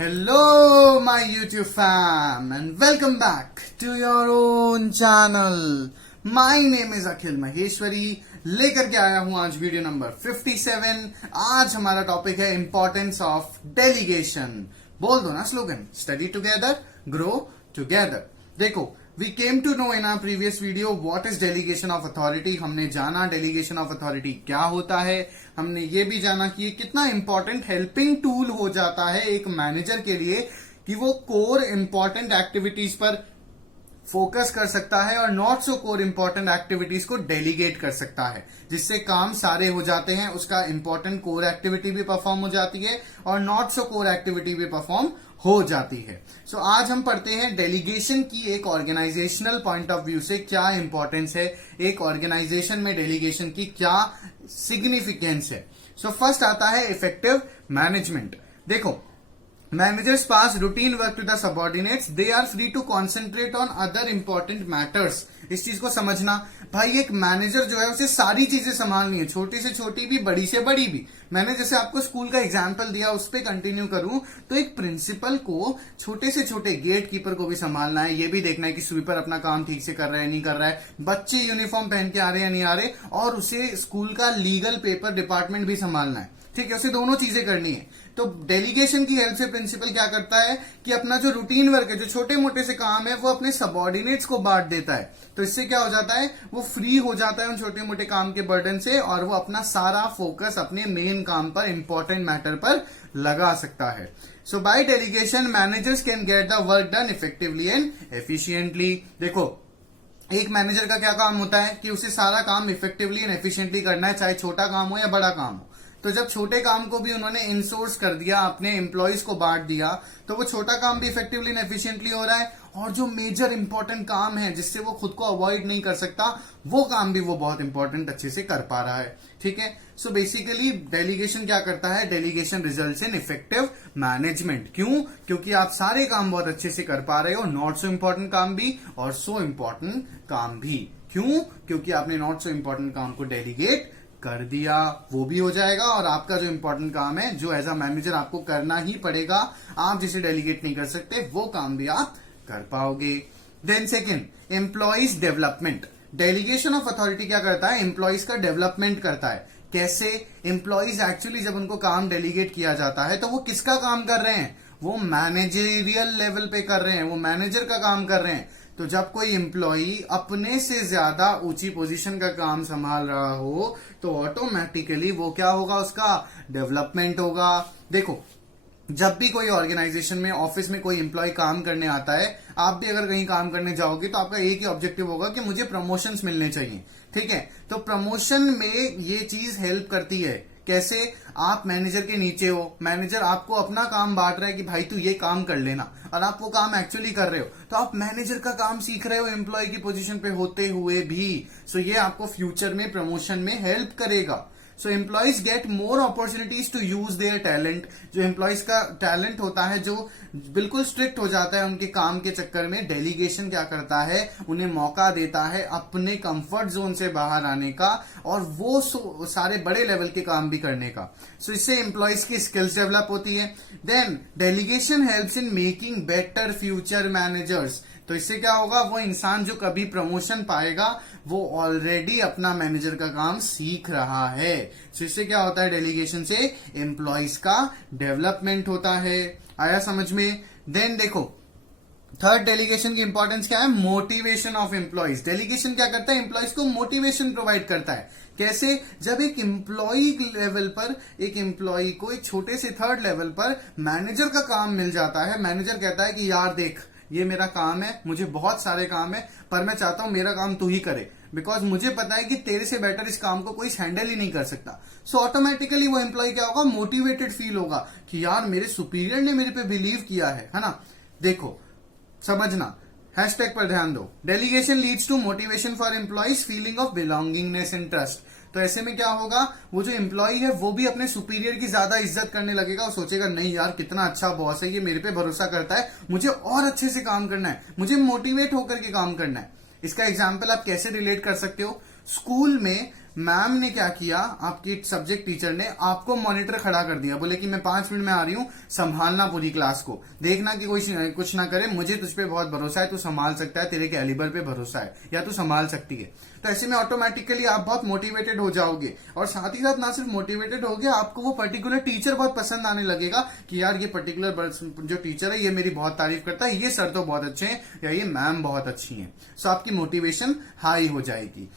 Hello, my YouTube fam, and welcome back to your own channel. My name is अखिल महेश्वरी. लेकर के आया हूं आज वीडियो नंबर 57. आज हमारा टॉपिक है इंपॉर्टेंस ऑफ डेलीगेशन. बोल दो ना slogan, study together, grow together. देखो, we came to know in our previous video what is delegation of authority. हमने जाना डेलीगेशन ऑफ अथॉरिटी क्या होता है. हमने ये भी जाना कि ये कितना इंपॉर्टेंट हेल्पिंग टूल हो जाता है एक मैनेजर के लिए कि वो कोर इंपॉर्टेंट एक्टिविटीज पर फोकस कर सकता है और not so core important activities को डेलीगेट कर सकता है, जिससे काम सारे हो जाते हैं. उसका इंपॉर्टेंट कोर एक्टिविटी भी परफॉर्म हो जाती है और नॉट सो कोर एक्टिविटी भी परफॉर्म हो जाती है. सो आज हम पढ़ते हैं डेलीगेशन की एक ऑर्गेनाइजेशनल पॉइंट ऑफ व्यू से क्या इंपॉर्टेंस है, एक ऑर्गेनाइजेशन में डेलीगेशन की क्या सिग्निफिकेंस है. सो फर्स्ट आता है इफेक्टिव मैनेजमेंट. देखो, managers pass routine work to the subordinates. They are free to concentrate on other important matters. इस चीज को समझना भाई, एक मैनेजर जो है उसे सारी चीजें संभालनी है, छोटी से छोटी भी, बड़ी से बड़ी भी. मैंने जैसे आपको स्कूल का एग्जांपल दिया, उस पर कंटिन्यू करूं तो एक प्रिंसिपल को छोटे से छोटे गेट कीपर को भी संभालना है, ये भी देखना है कि स्वीपर अपना काम ठीक से कर रहा है नहीं कर रहा है, बच्चे यूनिफॉर्म पहन के आ रहे हैं नहीं आ रहे, और उसे स्कूल का लीगल पेपर डिपार्टमेंट भी संभालना है. ठीक है, उसे दोनों चीजें करनी है. तो डेलीगेशन की हेल्प से प्रिंसिपल क्या करता है कि अपना जो रूटीन वर्क है, जो छोटे मोटे से काम है, वो अपने सबऑर्डिनेट्स को बांट देता है. तो इससे क्या हो जाता है, वो फ्री हो जाता है उन छोटे मोटे काम के बर्डन से और वो अपना सारा फोकस अपने मेन काम पर, इंपॉर्टेंट मैटर पर लगा सकता है. So by delegation managers can get the work done effectively and efficiently. देखो, एक मैनेजर का क्या काम होता है कि उसे सारा काम इफेक्टिवली एंड एफिशिएंटली करना है, चाहे छोटा काम हो या बड़ा काम हो. तो जब छोटे काम को भी उन्होंने इनसोर्स कर दिया, अपने एम्प्लॉयज को बांट दिया, तो वो छोटा काम भी इफेक्टिवली एंड एफिशिएंटली हो रहा है, और जो मेजर इंपॉर्टेंट काम है जिससे वो खुद को अवॉइड नहीं कर सकता, वो काम भी वो बहुत इंपॉर्टेंट अच्छे से कर पा रहा है. ठीक है, सो बेसिकली डेलीगेशन क्या करता है, delegation results in effective management. क्यों? क्योंकि आप सारे काम बहुत अच्छे से कर पा रहे हो, नॉट सो इंपॉर्टेंट काम भी और सो इंपॉर्टेंट काम भी. क्यों? क्योंकि आपने नॉट सो इंपॉर्टेंट काम को डेलीगेट कर दिया, वो भी हो जाएगा, और आपका जो इंपॉर्टेंट काम है, जो एज अ मैनेजर आपको करना ही पड़ेगा, आप जिसे डेलीगेट नहीं कर सकते, वो काम भी आप कर पाओगे. Then second, employees development. Delegation of authority क्या करता है, एम्प्लॉइज का डेवलपमेंट करता है. कैसे? एम्प्लॉइज एक्चुअली जब उनको काम डेलीगेट किया जाता है तो वो किसका काम कर रहे हैं, वो मैनेजरियल लेवल पे कर रहे हैं, वो मैनेजर का काम कर रहे हैं. तो जब कोई एम्प्लॉई अपने से ज्यादा ऊंची पोजीशन का काम संभाल रहा हो तो ऑटोमेटिकली वो क्या होगा, उसका डेवलपमेंट होगा. देखो, जब भी कोई ऑर्गेनाइजेशन में, ऑफिस में कोई एम्प्लॉय काम करने आता है, आप भी अगर कहीं काम करने जाओगे तो आपका एक ही ऑब्जेक्टिव होगा कि मुझे प्रमोशंस मिलने चाहिए. ठीक है, तो प्रमोशन में ये चीज हेल्प करती है. कैसे? आप मैनेजर के नीचे हो, मैनेजर आपको अपना काम बांट रहा है कि भाई तू ये काम कर लेना, और आप वो काम एक्चुअली कर रहे हो, तो आप मैनेजर का काम सीख रहे हो एम्प्लॉय की पोजीशन पे होते हुए भी. सो ये आपको फ्यूचर में प्रमोशन में हेल्प करेगा. So employees get more opportunities to use their talent. जो एम्प्लॉयज का टैलेंट होता है, जो बिल्कुल स्ट्रिक्ट हो जाता है उनके काम के चक्कर में, डेलीगेशन क्या करता है, उन्हें मौका देता है अपने कंफर्ट जोन से बाहर आने का और वो सारे बड़े लेवल के काम भी करने का. सो इससे एम्प्लॉयज की स्किल्स डेवलप होती है. Then delegation helps in making better future managers. तो इससे क्या होगा, वो इंसान जो कभी प्रमोशन पाएगा वो ऑलरेडी अपना मैनेजर का काम सीख रहा है. सो इससे क्या होता है, डेलीगेशन से एम्प्लॉयज का डेवलपमेंट होता है. आया समझ में? देन देखो, थर्ड डेलीगेशन की इंपॉर्टेंस क्या है, मोटिवेशन ऑफ एम्प्लॉयज. डेलीगेशन क्या करता है, एम्प्लॉयज को मोटिवेशन प्रोवाइड करता है. कैसे? जब एक एम्प्लॉय लेवल पर, एक एम्प्लॉय को एक छोटे से थर्ड लेवल पर मैनेजर का काम मिल जाता है, मैनेजर कहता है कि यार देख, ये मेरा काम है, मुझे बहुत सारे काम है, पर मैं चाहता हूं मेरा काम तू ही करे, बिकॉज मुझे पता है कि तेरे से बेटर इस काम को कोई हैंडल ही नहीं कर सकता. सो ऑटोमेटिकली वो एम्प्लॉय क्या होगा, मोटिवेटेड फील होगा कि यार मेरे सुपीरियर ने मेरे पे बिलीव किया है ना. देखो, समझना, हैशटैग पर ध्यान दो. Delegation leads to motivation for employees, feeling of belongingness and trust. तो ऐसे में क्या होगा, वो जो एम्प्लॉय है वो भी अपने सुपीरियर की ज्यादा इज्जत करने लगेगा और सोचेगा नहीं यार कितना अच्छा बॉस है, ये मेरे पे भरोसा करता है, मुझे और अच्छे से काम करना है, मुझे मोटिवेट होकर के काम करना है. इसका एग्जाम्पल आप कैसे रिलेट कर सकते हो, स्कूल में मैम ने क्या किया, आपकी सब्जेक्ट टीचर ने आपको मॉनिटर खड़ा कर दिया, बोले कि मैं 5 मिनट में आ रही हूं, संभालना पूरी क्लास को, देखना कि कोई कुछ ना करे, मुझे तुझ पे बहुत भरोसा है, तू संभाल सकता है, तेरे कैलिबर पे भरोसा है, या तू संभाल सकती है। तो ऐसे में ऑटोमेटिकली आप बहुत मोटिवेटेड हो जाओगे, और साथ ही साथ ना सिर्फ मोटिवेटेड होगे, आपको वो पर्टिकुलर टीचर बहुत पसंद आने लगेगा कि यार ये पर्टिकुलर जो टीचर है ये मेरी बहुत तारीफ करता है, ये सर तो बहुत अच्छे हैं, या ये मैम बहुत अच्छी हैं। सो आपकी मोटिवेशन हाई हो जाएगी।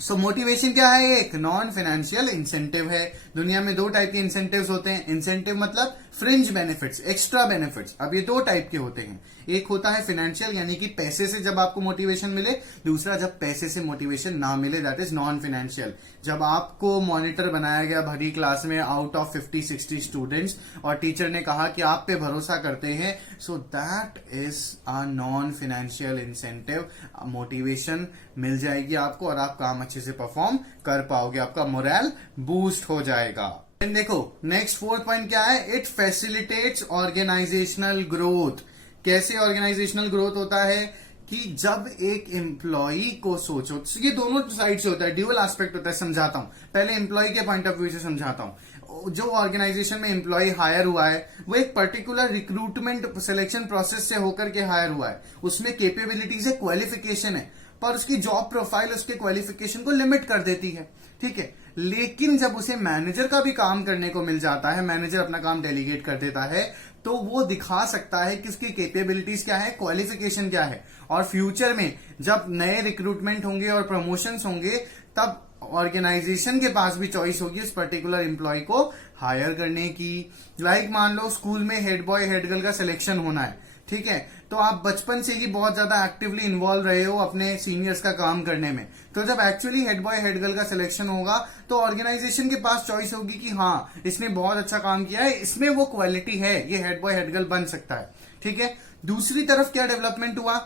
सो मोटिवेशन क्या है? एक नॉन फाइनेंशियल इंसेंटिव है। दुनिया में 2 टाइप के इंसेंटिव्स होते हैं। इंसेंटिव मतलब फ्रिंज बेनिफिट्स, एक्स्ट्रा बेनिफिट्स। अब ये 2 टाइप के होते हैं। एक होता है फाइनेंशियल, यानी कि पैसे से जब आपको मोटिवेशन मिले। दूसरा जब पैसे से मोटिवेशन ना मिले, दैट इज नॉन फाइनेंशियल। जब आपको मॉनिटर बनाया गया भरी क्लास में आउट ऑफ 50-60 स्टूडेंट्स, और टीचर ने कहा कि आप पे भरोसा करते हैं, so that is a non financial incentive. Motivation मिल जाएगी आपको और आप काम अच्छे से परफॉर्म कर पाओगे, आपका मोरल बूस्ट हो जाएगा। देखो नेक्स्ट 4th पॉइंट क्या है? It facilitates organisational growth. कैसे ऑर्गेनाइजेशनल ग्रोथ होता है? कि जब एक एम्प्लॉय को सोचो, तो ये दोनों साइड से होता है, ड्यूअल एस्पेक्ट होता है। समझाता हूं, पहले एम्प्लॉय के पॉइंट ऑफ व्यू से समझाता हूं। जो ऑर्गेनाइजेशन में एम्प्लॉय हायर हुआ है, वो एक पर्टिकुलर रिक्रूटमेंट सिलेक्शन प्रोसेस से होकर के हायर हुआ है। उसमें कैपेबिलिटीज है, क्वालिफिकेशन है, पर उसकी जॉब प्रोफाइल उसके क्वालिफिकेशन को लिमिट कर देती है, ठीक है। लेकिन जब उसे मैनेजर का भी काम करने को मिल जाता है, मैनेजर अपना काम डेलीगेट कर देता है, तो वो दिखा सकता है कि उसकी कैपेबिलिटीज क्या है, क्वालिफिकेशन क्या है। और फ्यूचर में जब नए रिक्रूटमेंट होंगे और प्रमोशंस होंगे, तब ऑर्गेनाइजेशन के पास भी चॉइस होगी इस पर्टिकुलर एम्प्लॉय को हायर करने की। लाइक मान लो स्कूल में हेड बॉय हेड गर्ल का सिलेक्शन होना है, ठीक है, तो आप बचपन से ही बहुत ज्यादा एक्टिवली इन्वॉल्व रहे हो अपने सीनियर्स का काम करने में, तो जब actually head boy head girl का सिलेक्शन होगा, तो ऑर्गेनाइजेशन के पास चॉइस होगी कि हाँ इसने बहुत अच्छा काम किया है, इसमें वो क्वालिटी है, ये हेड बॉय हेड गर्ल बन सकता है, ठीक है। दूसरी तरफ क्या डेवलपमेंट हुआ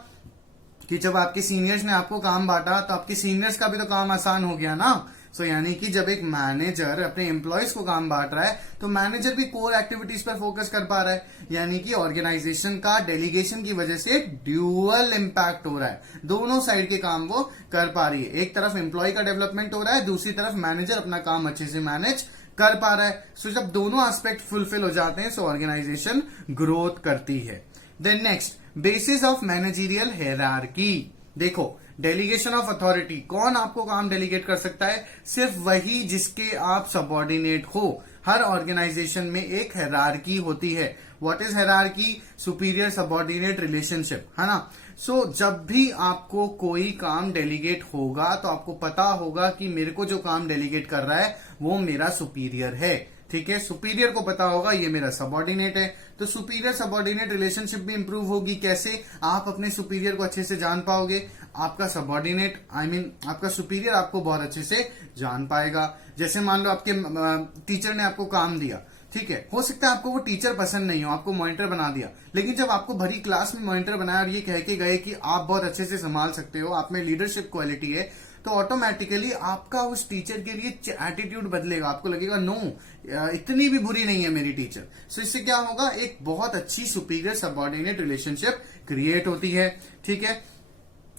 कि जब आपके सीनियर्स ने आपको काम बांटा, तो आपके सीनियर्स का भी तो काम आसान हो गया ना। सो यानी कि जब एक मैनेजर अपने एम्प्लॉयज को काम बांट रहा है, तो मैनेजर भी कोर एक्टिविटीज पर फोकस कर पा रहा है, यानी कि ऑर्गेनाइजेशन का डेलीगेशन की वजह से ड्यूअल इंपैक्ट हो रहा है। दोनों साइड के काम वो कर पा रही है, एक तरफ एम्प्लॉय का डेवलपमेंट हो रहा है, दूसरी तरफ मैनेजर अपना काम अच्छे से मैनेज कर पा रहा है। सो जब दोनों एस्पेक्ट फुलफिल हो जाते हैं, सो ऑर्गेनाइजेशन ग्रोथ करती है। Then next, basis of managerial hierarchy. देखो डेलीगेशन ऑफ अथॉरिटी, कौन आपको काम डेलीगेट कर सकता है? सिर्फ वही जिसके आप सबऑर्डिनेट हो। हर ऑर्गेनाइजेशन में एक हायरार्की होती है। What is hierarchy? Superior subordinate relationship, है ना। सो जब भी आपको कोई काम डेलीगेट होगा, तो आपको पता होगा कि मेरे को जो काम डेलीगेट कर रहा है वो मेरा सुपीरियर है, ठीक है। सुपीरियर को पता होगा ये मेरा सबऑर्डिनेट है, तो सुपीरियर सबऑर्डिनेट रिलेशनशिप भी इंप्रूव होगी। कैसे? आप अपने सुपीरियर को अच्छे से जान पाओगे, आपका सबऑर्डिनेट आपका सुपीरियर आपको बहुत अच्छे से जान पाएगा। जैसे मान लो आपके टीचर ने आपको काम दिया, ठीक है, हो सकता है आपको वो टीचर पसंद नहीं हो, आपको मॉनिटर बना दिया, लेकिन जब आपको भरी क्लास में मॉनिटर बनाया और ये कह के गए कि आप बहुत अच्छे से संभाल सकते हो, आप में लीडरशिप क्वालिटी है, तो ऑटोमेटिकली आपका उस टीचर के लिए एटीट्यूड बदलेगा। आपको लगेगा नो, इतनी भी बुरी नहीं है मेरी टीचर। सो इससे क्या होगा? एक बहुत अच्छी सुपीरियर सबऑर्डिनेट रिलेशनशिप क्रिएट होती है, ठीक है।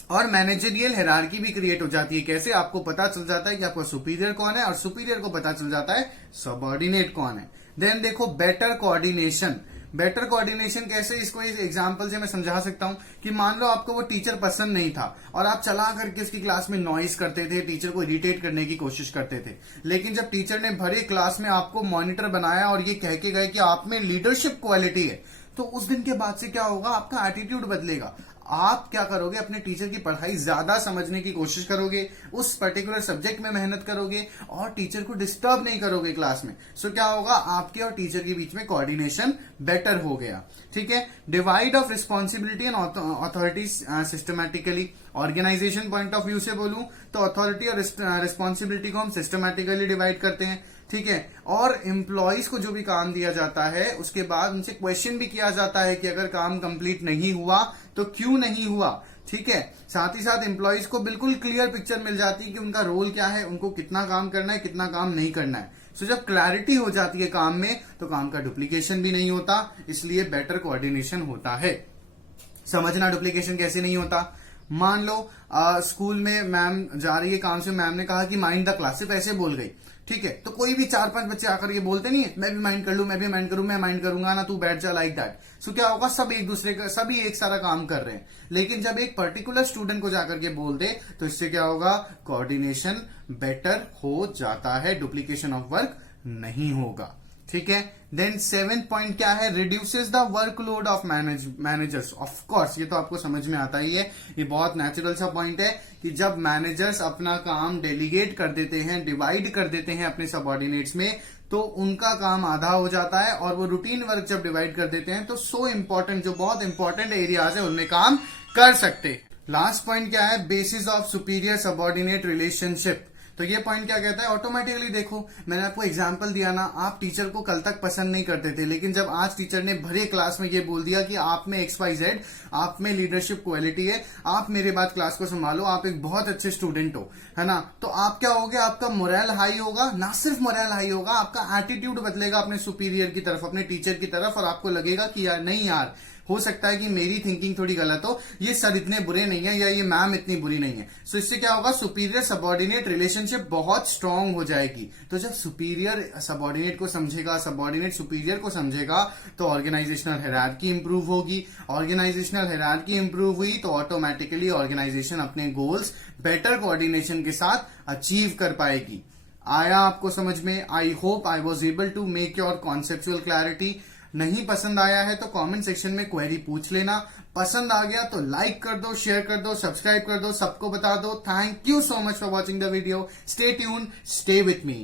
और मैनेजरियल हायरार्की भी क्रिएट हो जाती है। कैसे? आपको पता चल जाता है कि आपका सुपीरियर कौन है, और सुपीरियर को पता चल जाता है सबऑर्डिनेट कौन है। देन देखो बेटर कोऑर्डिनेशन। बेटर कोऑर्डिनेशन कैसे? इसको इस एग्जांपल से मैं समझा सकता हूं कि मान लो आपको वो टीचर पसंद नहीं था और आप चला करके उसकी क्लास में नॉइज करते थे, टीचर को इरिटेट करने की कोशिश करते थे, लेकिन जब टीचर ने भरी क्लास में आपको मॉनिटर बनाया और ये कह के गए कि आप में लीडरशिप क्वालिटी है, तो उस दिन के बाद से क्या होगा? आपका एटीट्यूड बदलेगा। आप क्या करोगे? अपने टीचर की पढ़ाई ज्यादा समझने की कोशिश करोगे, उस पर्टिकुलर सब्जेक्ट में मेहनत करोगे और टीचर को डिस्टर्ब नहीं करोगे क्लास में। सो क्या होगा? आपके और टीचर के बीच में कोऑर्डिनेशन बेटर हो गया, ठीक है। Divide of responsibility and authority systematically. Organisation point of view से बोलूं तो अथॉरिटी और रिस्पॉन्सिबिलिटी को हम सिस्टमैटिकली डिवाइड करते हैं, ठीक है। और एम्प्लॉयज को जो भी काम दिया जाता है, उसके बाद उनसे क्वेश्चन भी किया जाता है कि अगर काम कंप्लीट नहीं हुआ तो क्यों नहीं हुआ, ठीक है। साथ ही साथ एम्प्लॉयज को बिल्कुल क्लियर पिक्चर मिल जाती है कि उनका रोल क्या है, उनको कितना काम करना है, कितना काम नहीं करना है। सो जब क्लैरिटी हो जाती है काम में, तो काम का डुप्लीकेशन भी नहीं होता, इसलिए बेटर कोऑर्डिनेशन होता है। समझना डुप्लीकेशन कैसे नहीं होता। मान लो स्कूल में मैम जा रही है काम से, मैम ने कहा कि माइंड द क्लास, सिर्फ ऐसे बोल गई, ठीक है, तो कोई भी 4-5 बच्चे आकर के बोलते नहीं है मैं भी माइंड कर लूं, मैं भी माइंड करूं, मैं माइंड करूंगा ना, तू बैठ जा, लाइक दैट। सो क्या होगा, सब एक दूसरे का, सभी एक सारा काम कर रहे हैं। लेकिन जब एक पर्टिकुलर स्टूडेंट को जाकर के बोल दे तो इससे क्या होगा, कोऑर्डिनेशन बेटर हो जाता है, डुप्लीकेशन ऑफ वर्क नहीं होगा। ठीक है, देन 7th पॉइंट क्या है, reduces the workload of managers. Of course ये तो आपको समझ में आता ही है, ये बहुत नेचुरल सा पॉइंट है कि जब मैनेजर्स अपना काम डेलीगेट कर देते हैं, डिवाइड कर देते हैं अपने सबऑर्डिनेट्स में, तो उनका काम आधा हो जाता है, और वो रूटीन वर्क जब डिवाइड कर देते हैं तो सो इंपॉर्टेंट, जो बहुत इंपॉर्टेंट एरियाज है उनमें काम कर सकते। लास्ट पॉइंट क्या है, basis of superior subordinate relationship. तो ये पॉइंट क्या कहता है, ऑटोमेटिकली देखो, मैंने आपको एग्जांपल दिया ना, आप टीचर को कल तक पसंद नहीं करते थे, लेकिन जब आज टीचर ने भरे क्लास में ये बोल दिया कि आप में XYZ, आप में लीडरशिप क्वालिटी है, आप मेरे बाद क्लास को संभालो, आप एक बहुत अच्छे स्टूडेंट हो, है ना, तो आप क्या होगे, आपका मोरल हाई होगा, ना सिर्फ मोरल हाई होगा, आपका एटीट्यूड बदलेगा अपने सुपीरियर की तरफ, अपने टीचर की तरफ, और आपको लगेगा कि यार नहीं यार, हो सकता है कि मेरी थिंकिंग थोड़ी गलत हो, ये सर इतने बुरे नहीं है या ये मैम इतनी बुरी नहीं है। सो इससे क्या होगा, सुपीरियर सबऑर्डिनेट रिलेशनशिप बहुत स्ट्रांग हो जाएगी। तो जब सुपीरियर सबऑर्डिनेट को समझेगा, सबऑर्डिनेट सुपीरियर को समझेगा, तो ऑर्गेनाइजेशनल हायरार्की इंप्रूव होगी। ऑर्गेनाइजेशनल हायरार्की इंप्रूव हुई तो ऑटोमेटिकली ऑर्गेनाइजेशन अपने गोल्स बेटर कोऑर्डिनेशन के साथ अचीव कर पाएगी। आया आपको समझ में? I hope I was able to make your conceptual clarity. नहीं पसंद आया है तो कमेंट सेक्शन में क्वेरी पूछ लेना, पसंद आ गया तो लाइक कर दो, शेयर कर दो, सब्सक्राइब कर दो, सबको बता दो। Thank you so much for watching the video. Stay tuned, stay with me.